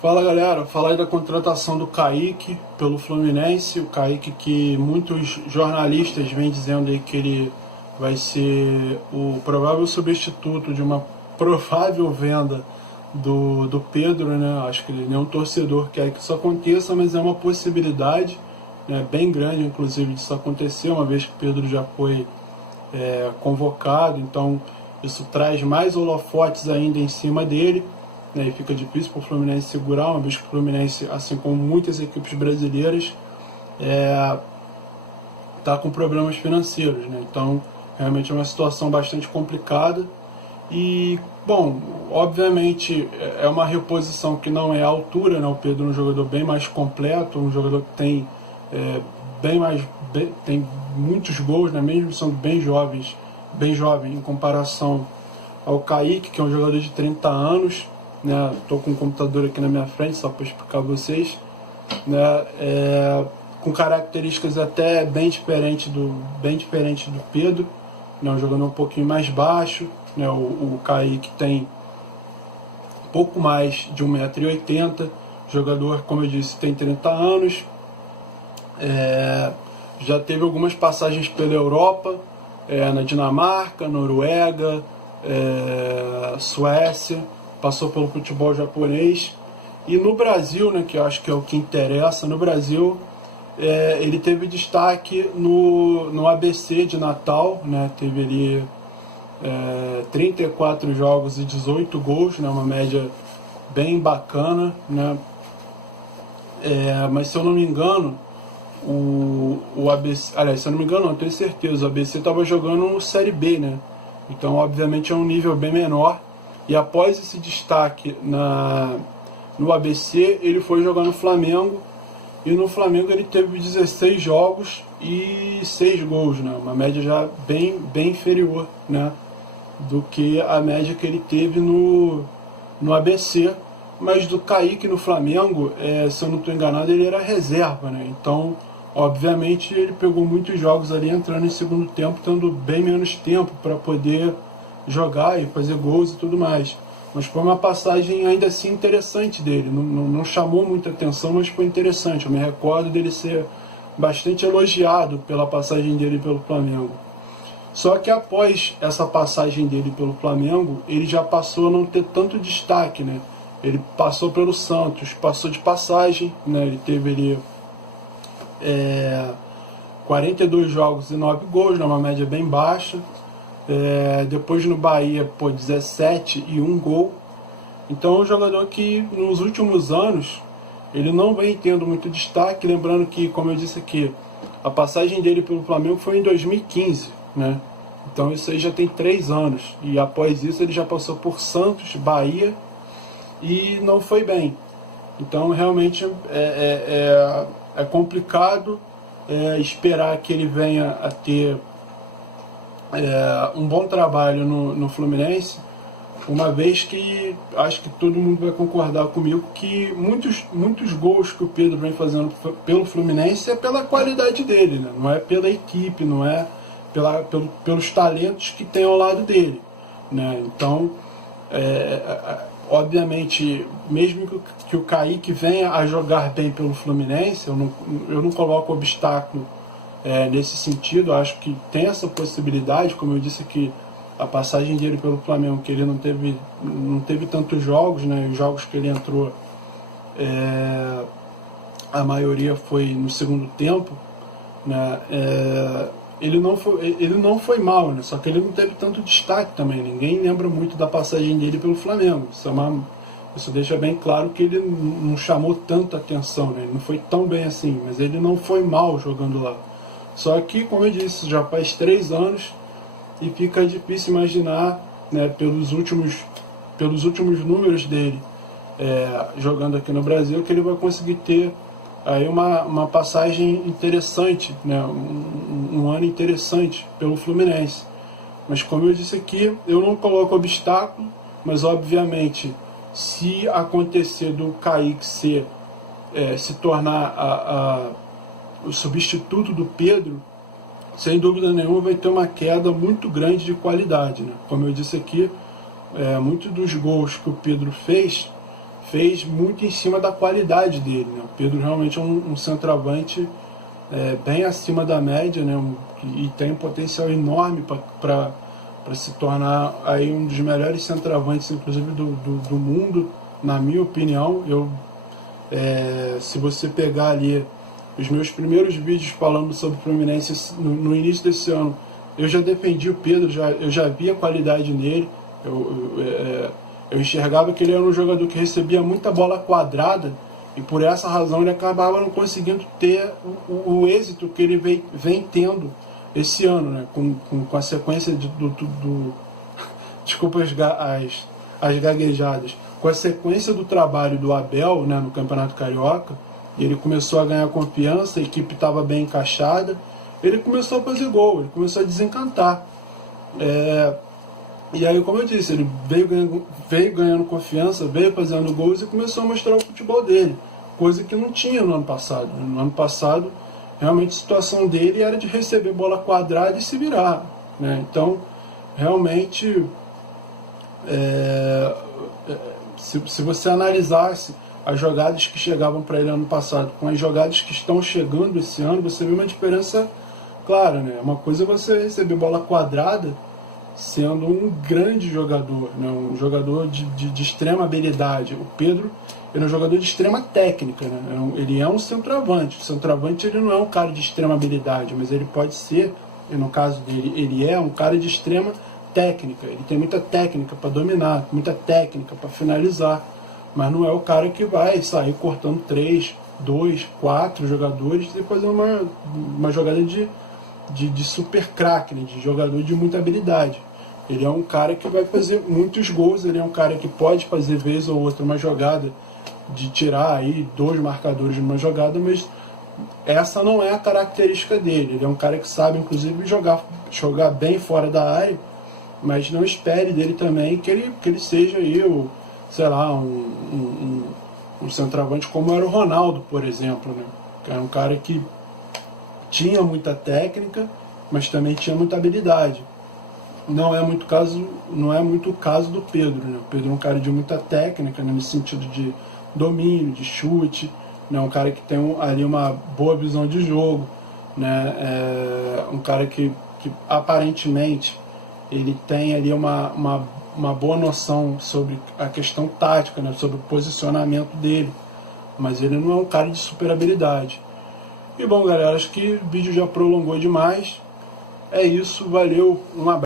Fala galera, falar aí da contratação do Kaique pelo Fluminense. O Kaique, que muitos jornalistas vêm dizendo aí que ele vai ser o provável substituto de uma provável venda do Pedro, né? Acho que nenhum torcedor quer que isso aconteça, mas é uma possibilidade, né, bem grande inclusive disso acontecer, uma vez que o Pedro já foi convocado. Então isso traz mais holofotes ainda em cima dele, né, e fica difícil para o Fluminense segurar, uma vez que o Fluminense, assim como muitas equipes brasileiras, está com problemas financeiros, né? Então realmente é uma situação bastante complicada. E, bom, obviamente é uma reposição que não é à altura, né? O Pedro é um jogador bem mais completo, um jogador que tem tem muitos gols, né? Mesmo sendo bem jovem em comparação ao Kaique, que é um jogador de 30 anos, né? Estou com o computador aqui na minha frente só para explicar a vocês, né? Com características até bem diferente do Pedro, né? Um jogador um pouquinho mais baixo, né? O Kaique tem pouco mais de 1,80 m, jogador, como eu disse, tem 30 anos, já teve algumas passagens pela Europa, na Dinamarca, Noruega, Suécia, passou pelo futebol japonês. E no Brasil, né, que eu acho que é o que interessa, no Brasil ele teve destaque no ABC de Natal, né, teve ali 34 jogos e 18 gols, né, uma média bem bacana, né. Mas se eu não me engano, o ABC, aliás, se eu não me engano, não tenho certeza, o ABC estava jogando Série B, né, então obviamente é um nível bem menor. E após esse destaque no ABC, ele foi jogar no Flamengo, e no Flamengo ele teve 16 jogos e 6 gols, né? Uma média já bem inferior, né, do que a média que ele teve no ABC. Mas do Kaique no Flamengo, se eu não estou enganado, ele era reserva, né? Então, obviamente, ele pegou muitos jogos ali entrando em segundo tempo, tendo bem menos tempo para poder jogar e fazer gols e tudo mais. Mas foi uma passagem ainda assim interessante dele, não chamou muita atenção, mas foi interessante. Eu me recordo dele ser bastante elogiado pela passagem dele pelo Flamengo. Só que após essa passagem dele pelo Flamengo, ele já passou a não ter tanto destaque, né? Ele passou pelo Santos, passou de passagem, né? Ele teve ali 42 jogos e 9 gols, numa média bem baixa. Depois no Bahia, 17 e 1 gol. Então é um jogador que nos últimos anos ele não vem tendo muito destaque. Lembrando que, como eu disse aqui, a passagem dele pelo Flamengo foi em 2015, né? Então isso aí já tem 3 anos. E após isso ele já passou por Santos, Bahia e não foi bem. Então realmente é complicado esperar que ele venha a ter um bom trabalho no Fluminense, uma vez que acho que todo mundo vai concordar comigo que muitos gols que o Pedro vem fazendo pelo Fluminense é pela qualidade dele, né? Não é pela equipe, não é pelos talentos que tem ao lado dele, né? Então, obviamente, mesmo que o Kaique venha a jogar bem pelo Fluminense, eu não coloco obstáculo nesse sentido. Acho que tem essa possibilidade, como eu disse aqui, a passagem dele pelo Flamengo, que ele não teve tantos jogos, né? Os jogos que ele entrou, a maioria foi no segundo tempo, né? Ele não foi mal, né? Só que ele não teve tanto destaque também. Ninguém lembra muito da passagem dele pelo Flamengo. Isso deixa bem claro que ele não chamou tanta atenção, né? Ele não foi tão bem assim, mas ele não foi mal jogando lá. Só que, como eu disse, já faz 3 anos e fica difícil imaginar, né, pelos últimos números dele jogando aqui no Brasil, que ele vai conseguir ter aí uma passagem interessante, né, um ano interessante pelo Fluminense. Mas como eu disse aqui, eu não coloco obstáculo, mas obviamente se acontecer do Kaique se tornar o substituto do Pedro, sem dúvida nenhuma vai ter uma queda muito grande de qualidade, né? Como eu disse aqui, muitos dos gols que o Pedro fez fez muito em cima da qualidade dele, né? O Pedro realmente é um centroavante bem acima da média, né? E tem um potencial enorme para se tornar aí um dos melhores centroavantes, inclusive do mundo, na minha opinião. Se você pegar ali os meus primeiros vídeos falando sobre o Fluminense no início desse ano, eu já defendi o Pedro, eu já vi a qualidade nele. Eu enxergava que ele era um jogador que recebia muita bola quadrada e por essa razão ele acabava não conseguindo ter o êxito que ele vem tendo esse ano, né? Com a sequência desculpa as gaguejadas, com a sequência do trabalho do Abel, né, no Campeonato Carioca. Ele começou a ganhar confiança, a equipe estava bem encaixada, ele começou a fazer gol, ele começou a desencantar. E aí, como eu disse, ele veio ganhando confiança, veio fazendo gols e começou a mostrar o futebol dele, coisa que não tinha no ano passado. No ano passado, realmente a situação dele era de receber bola quadrada e se virar, né? Então, realmente, se você analisasse as jogadas que chegavam para ele ano passado com as jogadas que estão chegando esse ano, você vê uma diferença clara, né? Uma coisa é você receber bola quadrada sendo um grande jogador, né? Um jogador de extrema habilidade. O Pedro, ele é um jogador de extrema técnica, né? Ele é um centroavante. O centroavante, ele não é um cara de extrema habilidade, mas ele pode ser, e no caso dele, ele é um cara de extrema técnica. Ele tem muita técnica para dominar, muita técnica para finalizar, mas não é o cara que vai sair cortando 3, 2, 4 jogadores e fazer uma jogada de super craque, né? De jogador de muita habilidade. Ele é um cara que vai fazer muitos gols, ele é um cara que pode fazer vez ou outra uma jogada de tirar aí 2 marcadores numa jogada, mas essa não é a característica dele. Ele é um cara que sabe, inclusive, jogar bem fora da área, mas não espere dele também que ele seja aí, sei lá, um centroavante como era o Ronaldo, por exemplo, né? Que era um cara que tinha muita técnica, mas também tinha muita habilidade. Não é muito o caso do Pedro, né? O Pedro é um cara de muita técnica, né? No sentido de domínio, de chute, né? Um cara que tem ali uma boa visão de jogo, né? Um cara que aparentemente ele tem ali uma boa noção sobre a questão tática, né? Sobre o posicionamento dele, mas ele não é um cara de super habilidade. E bom, galera, acho que o vídeo já prolongou demais. É isso, valeu, um abraço.